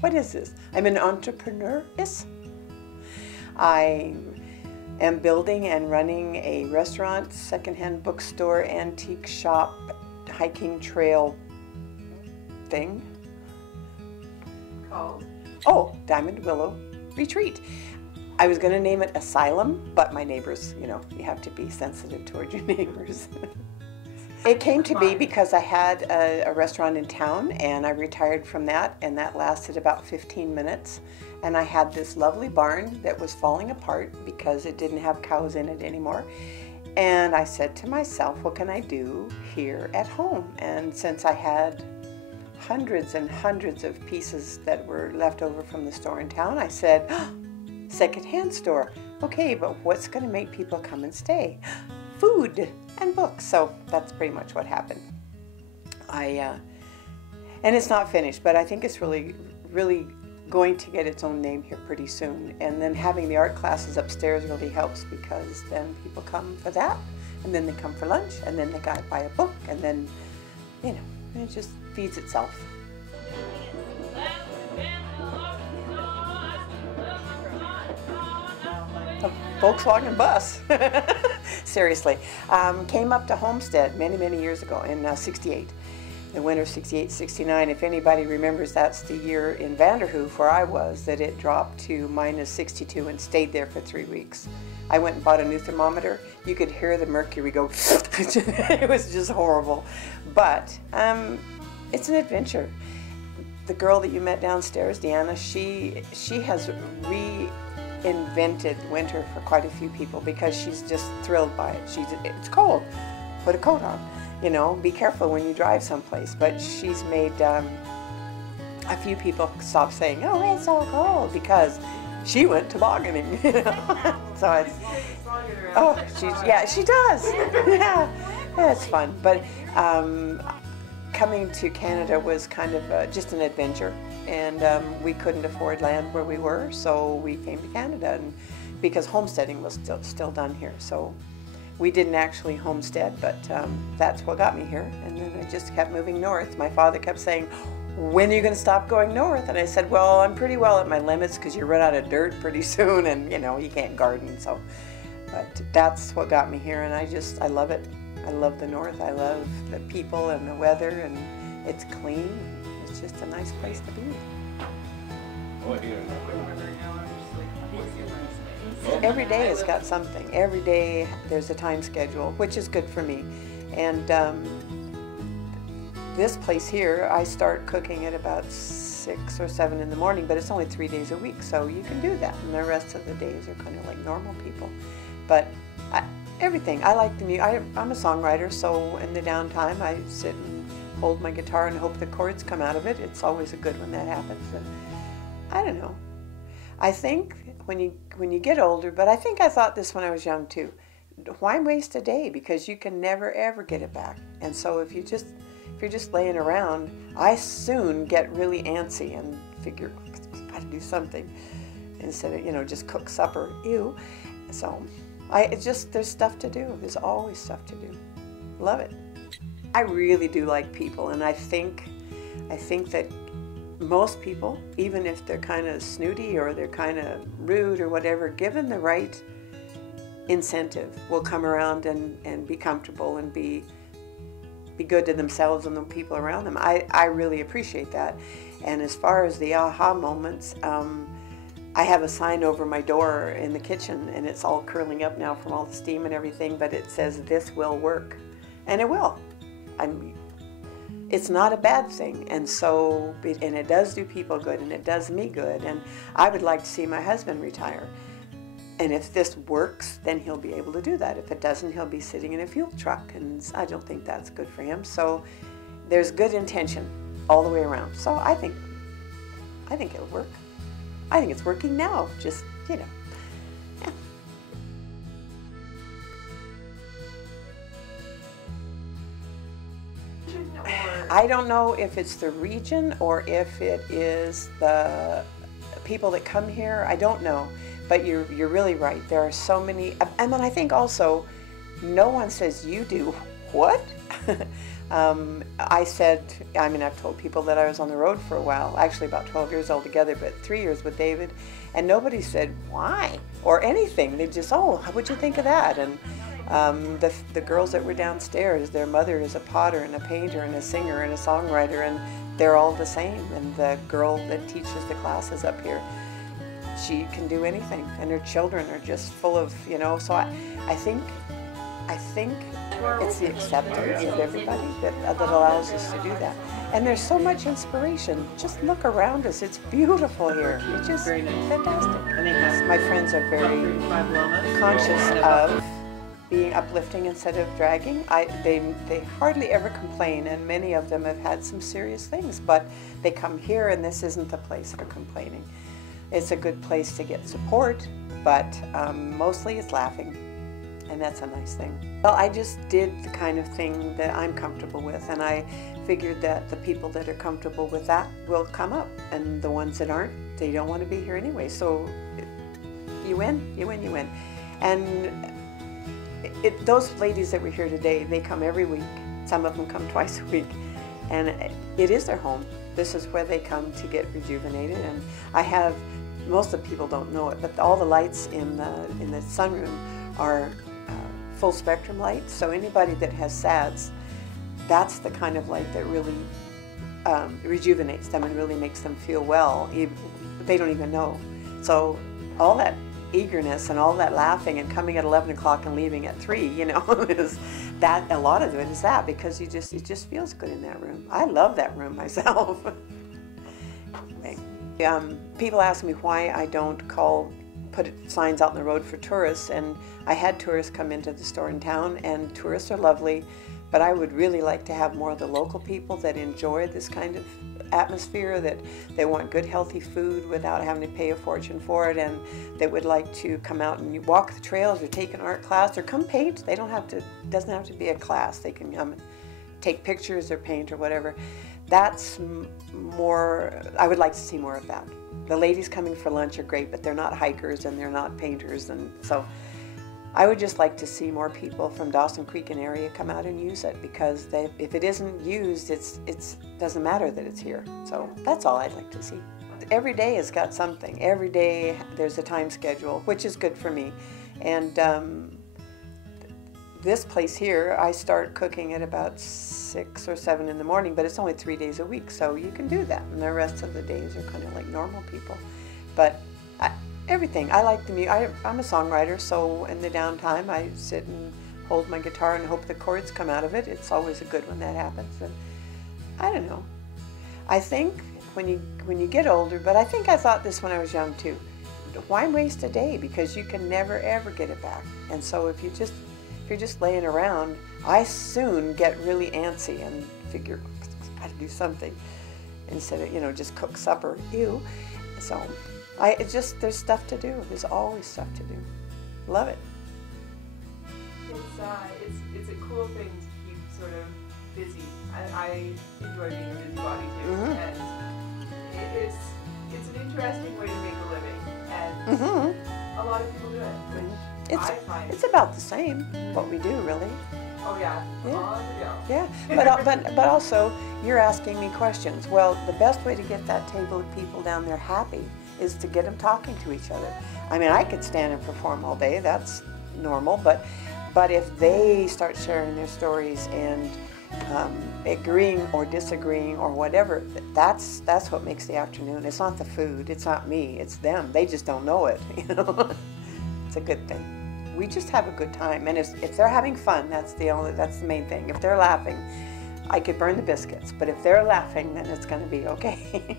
What is this? I'm an entrepreneur. Yes. I am building and running a restaurant, secondhand bookstore, antique shop, hiking trail thing. Called? Oh, Diamond Willow Retreat. I was going to name it Asylum, but my neighbors, you know, you have to be sensitive toward your neighbors. It came to be because I had a restaurant in town and I retired from that, and that lasted about 15 minutes. And I had this lovely barn that was falling apart because it didn't have cows in it anymore. And I said to myself, what can I do here at home? And since I had hundreds and hundreds of pieces that were left over from the store in town, I said, oh, secondhand store. Okay, but what's going to make people come and stay? Food and books. So that's pretty much what happened. And it's not finished, but I think it's really going to get its own name here pretty soon. And then having the art classes upstairs really helps, because then people come for that, and then they come for lunch, and then they gotta buy a book, and then, you know, it just feeds itself. A Volkswagen bus. Seriously. Came up to Homestead many years ago in 68. The winter of 68, 69. If anybody remembers, that's the year in Vanderhoof, where I was, that it dropped to -62 and stayed there for 3 weeks. I went and bought a new thermometer. You could hear the mercury go. It was just horrible. But it's an adventure. The girl that you met downstairs, Deanna, she has reinvented winter for quite a few people, because she's just thrilled by it. It's cold. Put a coat on. You know, be careful when you drive someplace. But she's made a few people stop saying, "Oh, it's so cold," because she went tobogganing. You know? So it's, oh, she does. Yeah, it's fun. But coming to Canada was kind of just an adventure, and we couldn't afford land where we were, so we came to Canada, and because homesteading was still done here. So we didn't actually homestead, but that's what got me here. And then I just kept moving north. My father kept saying, when are you going to stop going north? And I said, well, I'm pretty well at my limits, because you run out of dirt pretty soon, and you know, you can't garden. So, but that's what got me here, and I love it. I love the north. I love the people and the weather, and it's clean. It's just a nice place to be. Every day has got something. Every day there's a time schedule, which is good for me. And this place here, I start cooking at about 6 or 7 in the morning, but it's only 3 days a week, so you can do that. And the rest of the days are kind of like normal people. But everything. I like the music. I'm a songwriter, so in the downtime I sit and hold my guitar and hope the chords come out of it. It's always a good when that happens. And I don't know. I think when you get older, but I think I thought this when I was young too, why waste a day? Because you can never ever get it back. And so if you're just laying around, I soon get really antsy and figure, I've got to do something instead of, you know, just cook supper. Ew. So there's stuff to do. There's always stuff to do. Love it. I really do like people, and I think that most people, even if they're kind of snooty or they're kind of rude or whatever, given the right incentive, will come around and be comfortable and be good to themselves and the people around them. I really appreciate that. And as far as the aha moments, I have a sign over my door in the kitchen, and it's all curling up now from all the steam and everything, but it says, "This will work." And it will. It's not a bad thing, and it does do people good, and it does me good, and I would like to see my husband retire. And if this works, then he'll be able to do that. If it doesn't, he'll be sitting in a fuel truck, and I don't think that's good for him. So there's good intention all the way around. So I think it'll work. I think it's working now, just, you know. Yeah. I don't know if it's the region or if it is the people that come here. I don't know, but you're really right. There are so many, and then I think also, no one says you do what. I said, I mean, I've told people that I was on the road for a while, actually about 12 years altogether, but 3 years with David, and nobody said, why, or anything. They just, oh, what'd you think of that? And the girls that were downstairs, their mother is a potter and a painter and a singer and a songwriter, and they're all the same. And the girl that teaches the classes up here, she can do anything, and her children are just full of, you know, so I think it's the acceptance of everybody that allows us to do that. And there's so much inspiration. Just look around us. It's beautiful here. It's just fantastic. My friends are very conscious of being uplifting instead of dragging. They hardly ever complain, and many of them have had some serious things, but they come here and this isn't the place for complaining. It's a good place to get support, but mostly it's laughing. And that's a nice thing. Well, I just did the kind of thing that I'm comfortable with, and I figured that the people that are comfortable with that will come up, and the ones that aren't, they don't want to be here anyway. So you win, you win, you win. And those ladies that were here today, they come every week. Some of them come twice a week, and it is their home. This is where they come to get rejuvenated. And I have, most of the people don't know it, but all the lights in the sunroom are full spectrum lights, so anybody that has SADS, that's the kind of light that really rejuvenates them and really makes them feel well. They don't even know. So all that eagerness and all that laughing and coming at 11 o'clock and leaving at 3, you know, is that, a lot of it is that, because it just feels good in that room. I love that room myself. People ask me why I don't put signs out in the road for tourists, and I had tourists come into the store in town, and tourists are lovely, but I would really like to have more of the local people that enjoy this kind of atmosphere, that they want good healthy food without having to pay a fortune for it, and they would like to come out and walk the trails or take an art class or come paint. They don't have to, doesn't have to be a class. They can take pictures or paint or whatever. That's more, I would like to see more of that. The ladies coming for lunch are great, but they're not hikers and they're not painters, and so I would just like to see more people from Dawson Creek and area come out and use it, because if it isn't used, it doesn't matter that it's here. So that's all I'd like to see. Every day has got something. Every day there's a time schedule, which is good for me. And this place here, I start cooking at about 6 or 7 in the morning, but it's only 3 days a week, so you can do that. And the rest of the days are kind of like normal people. But everything, I like the music. I'm a songwriter, so in the downtime I sit and hold my guitar and hope the chords come out of it. It's always a good when that happens. And I don't know. I think when you get older, but I think I thought this when I was young too, why waste a day? Because you can never ever get it back. And so if you're just laying around, I soon get really antsy and figure, I gotta do something instead of, you know, just cook supper. Ew. So there's stuff to do. There's always stuff to do. Love it. It's a cool thing to keep sort of busy. I enjoy being a busybody too, and it's an interesting way to make a living, and a lot of people do it. It's about the same, what we do, really. Oh yeah, yeah. But also, you're asking me questions. Well, the best way to get that table of people down there happy is to get them talking to each other. I mean, I could stand and perform all day, that's normal, but if they start sharing their stories and agreeing or disagreeing or whatever, that's what makes the afternoon. It's not the food, it's not me, it's them. They just don't know it, you know. It's a good thing. We just have a good time, and if they're having fun, that's the main thing. If they're laughing, I could burn the biscuits, but if they're laughing, then it's going to be okay.